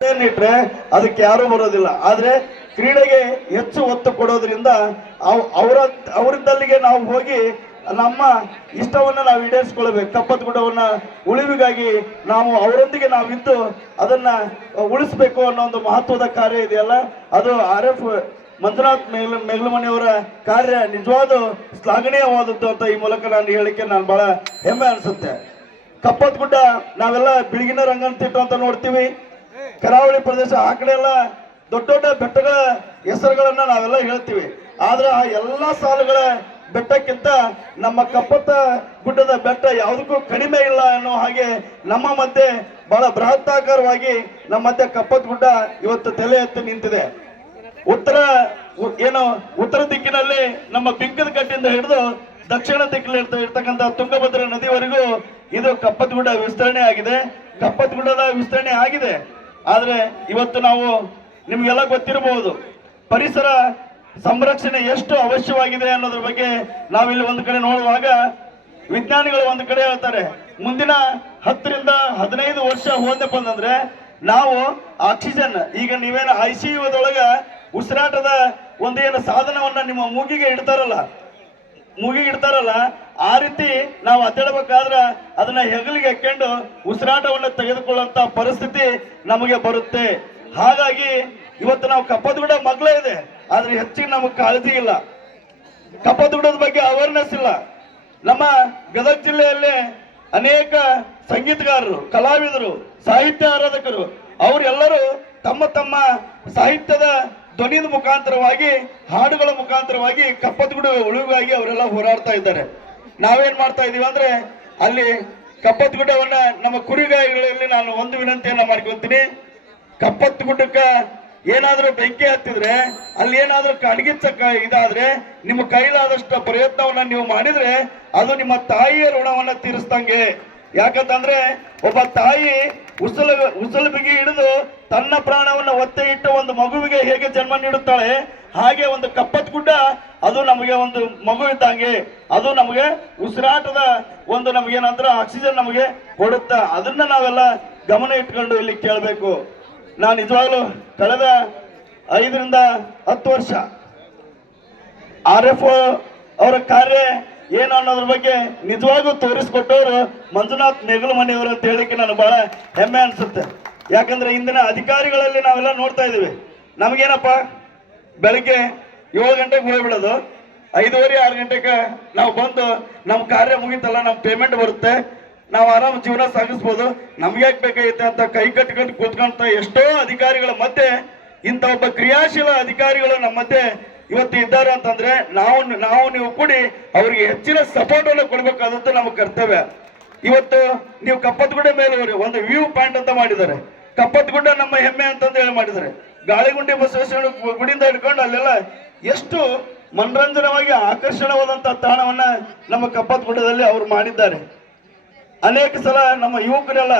ಇಟ್ರೆ ಅದಕ್ಕೆ ಯಾರು ಬರೋದಿಲ್ಲ. ಆದ್ರೆ ಕ್ರೀಡೆಗೆ ಹೆಚ್ಚು ಒತ್ತು ಕೊಡೋದ್ರಿಂದ ಅವರಿದ್ದಲ್ಲಿಗೆ ನಾವು ಹೋಗಿ ನಮ್ಮ ಇಷ್ಟವನ್ನ ನಾವು ಈಡೇರಿಸಿಕೊಳ್ಬೇಕು. ಕಪ್ಪತ್ ಗುಡ್ಡವನ್ನ ಉಳಿವಿಗಾಗಿ ನಾವು ಅವರೊಂದಿಗೆ ನಾವಿದ್ದು ಅದನ್ನ ಉಳಿಸ್ಬೇಕು ಅನ್ನೋ ಒಂದು ಮಹತ್ವದ ಕಾರ್ಯ ಇದೆಯಲ್ಲ, ಅದು RF ಮಂಜುನಾಥ್ ಮೇಘಲಮಣಿಯವರ ಕಾರ್ಯ ನಿಜವಾದ ಶ್ಲಾಘನೀಯವಾದದ್ದು ಅಂತ ಈ ಮೂಲಕ ನಾನು ಹೇಳಿಕೆ ನಾನು ಬಹಳ ಹೆಮ್ಮೆ ಅನ್ಸುತ್ತೆ. ಕಪ್ಪತ್ ಗುಡ್ಡ ನಾವೆಲ್ಲ ಬಿಳಿಗಿನ ರಂಗನತಿಟ್ಟು ಅಂತ ನೋಡ್ತೀವಿ, ಕರಾವಳಿ ಪ್ರದೇಶ ಆ ಕಡೆ ಎಲ್ಲ ದೊಡ್ಡ ದೊಡ್ಡ ಬೆಟ್ಟಗಳ ಹೆಸರುಗಳನ್ನ ನಾವೆಲ್ಲ ಹೇಳ್ತೀವಿ. ಆದ್ರೆ ಆ ಎಲ್ಲಾ ಸಾಲುಗಳ ಬೆಟ್ಟಕ್ಕಿಂತ ನಮ್ಮ ಕಪ್ಪತ್ತ ಗುಡ್ಡದ ಬೆಟ್ಟ ಯಾವುದಕ್ಕೂ ಕಡಿಮೆ ಇಲ್ಲ ಅನ್ನೋ ಹಾಗೆ ನಮ್ಮ ಮಧ್ಯೆ ಬಹಳ ಬೃಹತ್ತಾಕಾರವಾಗಿ ನಮ್ಮ ಮಧ್ಯೆ ಕಪ್ಪತ್ ಗುಡ್ಡ ಇವತ್ತು ತಲೆ ಎತ್ತಿ ನಿಂತಿದೆ. ಉತ್ತರ ದಿಕ್ಕಿನಲ್ಲಿ ನಮ್ಮ ಬಿಂಕದ ಕಟ್ಟಿಂದ ಹಿಡಿದು ದಕ್ಷಿಣ ದಿಕ್ಕಿನಲ್ಲಿ ಇರ್ತಕ್ಕಂಥ ತುಂಗಭದ್ರಾ ನದಿವರೆಗೂ ಇದು ಕಪ್ಪತ್ ಗುಡ್ಡ ವಿಸ್ತರಣೆ ಆಗಿದೆ. ಕಪ್ಪತ್ ಗುಡ್ಡದ ವಿಸ್ತರಣೆ ಆಗಿದೆ. ಆದ್ರೆ ಇವತ್ತು ನಾವು ನಿಮ್ಗೆಲ್ಲ ಗೊತ್ತಿರಬಹುದು ಪರಿಸರ ಸಂರಕ್ಷಣೆ ಎಷ್ಟು ಅವಶ್ಯವಾಗಿದೆ ಅನ್ನೋದ್ರ ಬಗ್ಗೆ ನಾವಿಲ್ಲಿ ಒಂದು ಕಡೆ ನೋಡುವಾಗ ವಿಜ್ಞಾನಿಗಳು ಒಂದು ಕಡೆ ಹೇಳ್ತಾರೆ, ಮುಂದಿನ 10 ರಿಂದ 15 ವರ್ಷ ಹೋದಪ್ಪ ಅಂತಂದ್ರೆ ನಾವು ಆಕ್ಸಿಜನ್, ಈಗ ನೀವೇನು ICUದೊಳಗ ಉಸಿರಾಟದ ಒಂದೇನು ಸಾಧನವನ್ನ ನಿಮ್ಮ ಮೂಗಿಗೆ ಇಡ್ತಾರಲ್ಲ ಆ ರೀತಿ ನಾವು ಅಡ್ಡಾಡಬೇಕಾದ್ರೆ ಅದನ್ನ ಹೆಗಲಿಗೆ ಹಾಕೊಂಡು ಉಸಿರಾಟವನ್ನು ತೆಗೆದುಕೊಳ್ಳುವಂತ ಪರಿಸ್ಥಿತಿ ನಮಗೆ ಬರುತ್ತೆ. ಹಾಗಾಗಿ ಇವತ್ತು ನಾವು ಕಪ್ಪತ್ ಗುಡ್ಡ ಮಗ್ಲೇ ಇದೆ, ಆದ್ರೆ ಹೆಚ್ಚಿಗೆ ನಮಗೆ ಕಾಳಜಿ ಇಲ್ಲ. ಕಪ್ಪತ್ ಗುಡ್ಡದ ಬಗ್ಗೆ ಅವೇರ್ನೆಸ್ ಇಲ್ಲ. ನಮ್ಮ ಗದಗ ಜಿಲ್ಲೆಯಲ್ಲಿ ಅನೇಕ ಸಂಗೀತಗಾರರು, ಕಲಾವಿದರು, ಸಾಹಿತ್ಯ ಆರಾಧಕರು ಅವರೆಲ್ಲರೂ ತಮ್ಮ ತಮ್ಮ ಸಾಹಿತ್ಯದ ಧ್ವನಿಯ ಮುಖಾಂತರವಾಗಿ, ಹಾಡುಗಳ ಮುಖಾಂತರವಾಗಿ ಕಪ್ಪತ್ ಗುಡ್ಡ ಉಳಿವಿಗಾಗಿ ಅವರೆಲ್ಲ ಹೋರಾಡ್ತಾ ಇದ್ದಾರೆ. ನಾವೇನ್ ಮಾಡ್ತಾ ಇದೀವಿ ಅಂದ್ರೆ ಅಲ್ಲಿ ಕಪ್ಪತ್ ಗುಡ್ಡವನ್ನ ನಮ್ಮ ಕುರಿಗಾಯಿಗಳಲ್ಲಿ ನಾನು ಒಂದು ವಿನಂತಿಯನ್ನ ಮಾಡ್ಕೊತೀನಿ, ಕಪ್ಪತ್ ಗುಡ್ಡಕ್ಕ ಏನಾದ್ರೂ ಬೆಂಕಿ ಹತ್ತಿದ್ರೆ, ಅಲ್ಲಿ ಏನಾದ್ರೂ ಕಡ್ಗಿಚ್ಚಕ್ಕ ಇದಾದ್ರೆ ನಿಮ್ಮ ಕೈಲಾದಷ್ಟು ಪ್ರಯತ್ನವನ್ನ ನೀವು ಮಾಡಿದ್ರೆ ಅದು ನಿಮ್ಮ ತಾಯಿಯ ಋಣವನ್ನ ತೀರಿಸ್ದಂಗೆ. ಯಾಕಂತಂದ್ರೆ ಒಬ್ಬ ತಾಯಿ ಉಸಲು ಬಿಗಿ ಹಿಡಿದು ತನ್ನ ಪ್ರಾಣವನ್ನು ಒತ್ತೆ ಇಟ್ಟು ಒಂದು ಮಗುವಿಗೆ ಹೇಗೆ ಜನ್ಮ ನೀಡುತ್ತಾಳೆ, ಹಾಗೆ ಒಂದು ಕಪ್ಪತ್ ಗುಡ್ಡ ಅದು ನಮಗೆ ಒಂದು ಮಗು ಇದ್ದಂಗೆ. ಅದು ನಮಗೆ ಉಸಿರಾಟದ ಒಂದು ನಮಗೇನಂದ್ರೆ ಆಕ್ಸಿಜನ್ ನಮಗೆ ಕೊಡುತ್ತ. ಅದನ್ನ ನಾವೆಲ್ಲ ಗಮನ ಇಟ್ಕೊಂಡು ಇಲ್ಲಿ ಕೇಳಬೇಕು. ನಾನು ನಿಜವಾಗ್ಲೂ ಕಳೆದ 5 ರಿಂದ 10 ವರ್ಷ RF ಅವರ ಕಾರ್ಯ ಏನು ಅನ್ನೋದ್ರ ಬಗ್ಗೆ ನಿಜವಾಗೂ ತೋರಿಸ್ಕೊಟ್ಟವರು ಮಂಜುನಾಥ್ ಮೇಘಲಮಣಿಯವರು ಅಂತ ಹೇಳಿಕ್ಕೆ ನಾನು ಬಹಳ ಹೆಮ್ಮೆ ಅನ್ಸುತ್ತೆ. ಯಾಕಂದ್ರೆ ಇಂದಿನ ಅಧಿಕಾರಿಗಳಲ್ಲಿ ನಾವೆಲ್ಲ ನೋಡ್ತಾ ಇದೀವಿ, ನಮಗೇನಪ್ಪ ಬೆಳಿಗ್ಗೆ 7 ಗಂಟೆಗೆ ಹೋಗ್ಬಿಡೋದು, 5:30 6 ಗಂಟೆಗೆ ನಾವು ಬಂದು ನಮ್ಮ ಕಾರ್ಯ ಮುಗಿತಲ್ಲ, ನಮ್ಮ ಪೇಮೆಂಟ್ ಬರುತ್ತೆ, ನಾವು ಆರಾಮ್ ಜೀವನ ಸಾಗಿಸ್ಬೋದು, ನಮ್ಗೆ ಯಾಕೆ ಬೇಕಾಗೈತೆ ಅಂತ ಕೈ ಕಟ್ಕೊಂಡು ಕೂತ್ಕೊಂತ ಎಷ್ಟೋ ಅಧಿಕಾರಿಗಳ ಮಧ್ಯೆ ಇಂಥ ಒಬ್ಬ ಕ್ರಿಯಾಶೀಲ ಅಧಿಕಾರಿಗಳು ನಮ್ಮ ಮಧ್ಯೆ ಇವತ್ತು ಇದ್ದಾರೆ ಅಂತಂದ್ರೆ ನಾವು ನೀವು ಕೂಡಿ ಅವರಿಗೆ ಹೆಚ್ಚಿನ ಸಪೋರ್ಟ್ ಅನ್ನು ಕೊಡ್ಬೇಕಾದದ್ದು ನಮ್ಮ ಕರ್ತವ್ಯ. ಇವತ್ತು ನೀವು ಕಪ್ಪತ್ ಗುಡ್ಡ ಮೇಲೆ ಒಂದು ವ್ಯೂ ಪಾಯಿಂಟ್ ಅಂತ ಮಾಡಿದ್ದಾರೆ. ಕಪ್ಪತ್ ಗುಡ್ಡ ನಮ್ಮ ಹೆಮ್ಮೆ ಅಂತಂದು ಹೇಳಿ ಮಾಡಿದ್ದಾರೆ. ಗಾಳಿಗುಂಡಿ ಬಸವೇಶ್ವರ ಗುಡಿಯಿಂದ ಹಿಡ್ಕೊಂಡು ಅಲ್ಲೆಲ್ಲ ಎಷ್ಟು ಮನರಂಜನವಾಗಿ ಆಕರ್ಷಣವಾದಂತಹ ತಾಣವನ್ನ ನಮ್ಮ ಕಪ್ಪತ್ ಗುಡ್ಡದಲ್ಲಿ ಅವರು ಮಾಡಿದ್ದಾರೆ. ಅನೇಕ ಸಲ ನಮ್ಮ ಯುವಕರೆಲ್ಲ